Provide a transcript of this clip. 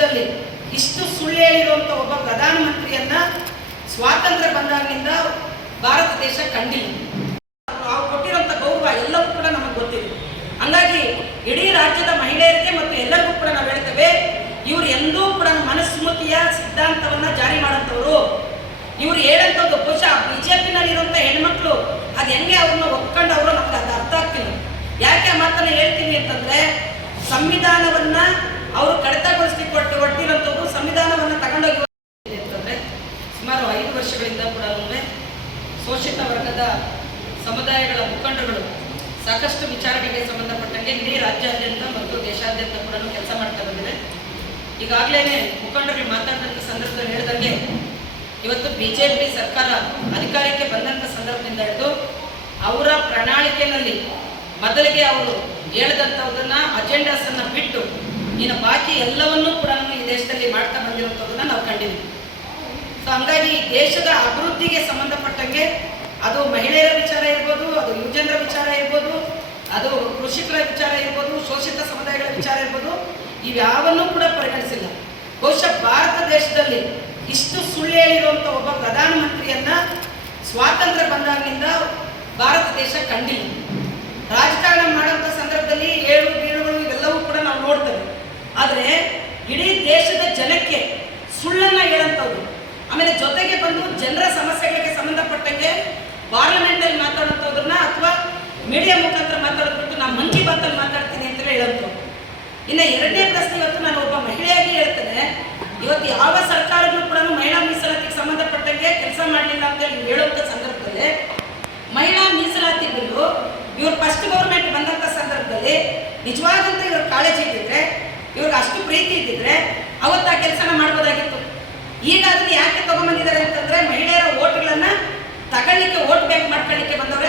ದೇಶದಲ್ಲಿ ಇಷ್ಟು ಸುಳ್ಳು ಹೇಳಿರುವಂಥ ಒಬ್ಬ ಪ್ರಧಾನಮಂತ್ರಿಯನ್ನ ಸ್ವಾತಂತ್ರ್ಯ ಬಂದಾಗಿನಿಂದ ಭಾರತ ದೇಶ ಕಂಡಿಲ್ಲ. ಅವ್ರು ಕೊಟ್ಟಿರುವಂಥ ಗೌರವ ಎಲ್ಲವೂ ಕೂಡ ನಮಗೆ ಗೊತ್ತಿದೆ. ಹಂಗಾಗಿ ಇಡೀ ರಾಜ್ಯದ ಮಹಿಳೆಯರಿಗೆ ಮತ್ತು ಎಲ್ಲರಿಗೂ ಕೂಡ ನಾವು ಹೇಳ್ತೇವೆ, ಇವರು ಎಂದೂ ಕೂಡ ಮನಸ್ಮೃತಿಯ ಸಿದ್ಧಾಂತವನ್ನ ಜಾರಿ ಮಾಡೋಂಥವ್ರು ಇವ್ರು ಹೇಳಂಥದ್ದು ಬಹುಶಃ ಬಿಜೆಪಿನಲ್ಲಿ ಇರುವಂತ ಹೆಣ್ಮಕ್ಳು, ಅದು ಹೆಂಗೆ ಅವ್ರನ್ನ ಒಪ್ಕೊಂಡು ಅವರು ನಮ್ಗೆ ಅದು ಅರ್ಥ ಆಗ್ತಿಲ್ಲ. ಯಾಕೆ ಮಾತನ್ನ ಹೇಳ್ತೀನಿ ಅಂತಂದ್ರೆ ಸಂವಿಧಾನವನ್ನ ಅವರು ಕಡಿತಗೊಳಿಸ್ಲಿಕ್ಕೆ ಕೊಟ್ಟು ಒಟ್ಟಿರುವಂಥದ್ದು ಸಂವಿಧಾನವನ್ನ ತಗೊಂಡೋಗಿ ಅಂತಂದ್ರೆ ಸುಮಾರು ಐದು ವರ್ಷಗಳಿಂದ ಕೂಡ ಶೋಷಿತ ವರ್ಗದ ಸಮುದಾಯಗಳ ಮುಖಂಡರುಗಳು ಸಾಕಷ್ಟು ವಿಚಾರಗಳಿಗೆ ಸಂಬಂಧಪಟ್ಟಂಗೆ ಇಡೀ ರಾಜ್ಯಾದ್ಯಂತ ಮತ್ತು ದೇಶಾದ್ಯಂತ ಕೂಡ ಕೆಲಸ ಮಾಡ್ತಾ ಬಂದಿದೆ. ಈಗಾಗಲೇ ಮುಖಂಡರು ಮಾತಾಡಿದಂಥ ಸಂದರ್ಭದಲ್ಲಿ ಹೇಳಿದಂಗೆ ಇವತ್ತು ಬಿಜೆಪಿ ಸರ್ಕಾರ ಅಧಿಕಾರಕ್ಕೆ ಬಂದಂಥ ಸಂದರ್ಭದಿಂದ ಹಿಡಿದು ಅವರ ಪ್ರಣಾಳಿಕೆಯಲ್ಲಿ ಮೊದಲಿಗೆ ಅವರು ಹೇಳಿದಂಥದನ್ನ ಅಜೆಂಡಾಸ್ ಅನ್ನ ಬಿಟ್ಟು ಇನ್ನು ಬಾಕಿ ಎಲ್ಲವನ್ನೂ ಕೂಡ ಈ ದೇಶದಲ್ಲಿ ಮಾಡ್ತಾ ಬಂದಿರುವಂಥದ್ದನ್ನ ನಾವು ಕಂಡಿದ್ದೀವಿ. ಸೊ ಹಂಗಾಗಿ ದೇಶದ ಅಭಿವೃದ್ಧಿಗೆ ಸಂಬಂಧಪಟ್ಟಂಗೆ ಅದು ಮಹಿಳೆಯರ ವಿಚಾರ ಇರ್ಬೋದು, ಅದು ಯುವಜನರ ವಿಚಾರ ಇರ್ಬೋದು, ಅದು ಕೃಷಿಕರ ವಿಚಾರ ಇರ್ಬೋದು, ಶೋಷಿತ ಸಮುದಾಯಗಳ ವಿಚಾರ ಇರ್ಬೋದು, ಇವ್ಯಾವನ್ನೂ ಕೂಡ ಪರಿಗಣಿಸಿಲ್ಲ. ಬಹುಶಃ ಭಾರತ ದೇಶದಲ್ಲಿ ಇಷ್ಟು ಸುಳ್ಳು ಹೇಳಿರುವಂಥ ಒಬ್ಬ ಪ್ರಧಾನಮಂತ್ರಿಯನ್ನ ಸ್ವಾತಂತ್ರ್ಯ ಬಂದಾಗಿನಿಂದ ಭಾರತ ದೇಶ ಕಂಡಿಲ್ಲ. ರಾಜಕಾರಣ ಮಾಡುವಂತ ಸಂದರ್ಭದಲ್ಲಿ ಏಳು ಬೀಳುಗಳು ಇವೆಲ್ಲವೂ ಕೂಡ ನಾವು ನೋಡ್ತೇವೆ. ಆದರೆ ಇಡೀ ದೇಶದ ಜನಕ್ಕೆ ಸುಳ್ಳನ್ನ ಹೇಳಂತವ್ರು. ಆಮೇಲೆ ಜೊತೆಗೆ ಬಂದು ಜನರ ಸಮಸ್ಯೆಗಳಿಗೆ ಸಂಬಂಧಪಟ್ಟಂಗೆ ಪಾರ್ಲಿಮೆಂಟ್ ಅಲ್ಲಿ ಮಾತಾಡುವಂಥವ್ರನ್ನ ಅಥವಾ ಮೀಡಿಯಾ ಮುಖಾಂತರ ಮಾತಾಡೋದ್ಬಿಟ್ಟು ನಾನು ಮನ್ ಕಿ ಬಾತ್ ಅಲ್ಲಿ ಮಾತಾಡ್ತೀನಿ ಅಂತ ಹೇಳಂತವ್ರು. ಇನ್ನು ಎರಡನೇ ಪ್ರಶ್ನೆ ಇವತ್ತು ನಾನು ಒಬ್ಬ ಮಹಿಳೆಯಾಗಿ ಹೇಳ್ತೇನೆ. ಇವತ್ತು ಯಾವ ಸರ್ಕಾರಗಳು ಕೂಡ ಮಹಿಳಾ ಮೀಸಲಾತಿಗೆ ಸಂಬಂಧಪಟ್ಟಂಗೆ ಕೆಲಸ ಮಾಡಲಿಲ್ಲ ಅಂತ ಹೇಳಿ ಸಂದರ್ಭದಲ್ಲಿ ನಿಜವಾದಂತ ಇವ್ರ ಕಾಳಜಿ ಇದ್ದಿದ್ರೆ, ಇವ್ರಿಗೆ ಅಷ್ಟು ಪ್ರೀತಿ ಇದ್ದಿದ್ರೆ ಅವತ್ತು ಆ ಕೆಲಸನ ಮಾಡ್ಬೋದಾಗಿತ್ತು. ಈಗ ಅದನ್ನ ಯಾಕೆ ತಗೊಂಡ್ಬಂದಿದ್ದಾರೆ ಅಂತಂದ್ರೆ ಮಹಿಳೆಯರ ಓಟ್ಗಳನ್ನ ತಗೊಳ್ಳಿಕ್ಕೆ, ಓಟ್ ಬ್ಯಾಂಕ್ ಮಾಡ್ಕೊಳ್ಳಿಕ್ಕೆ ಬಂದವರು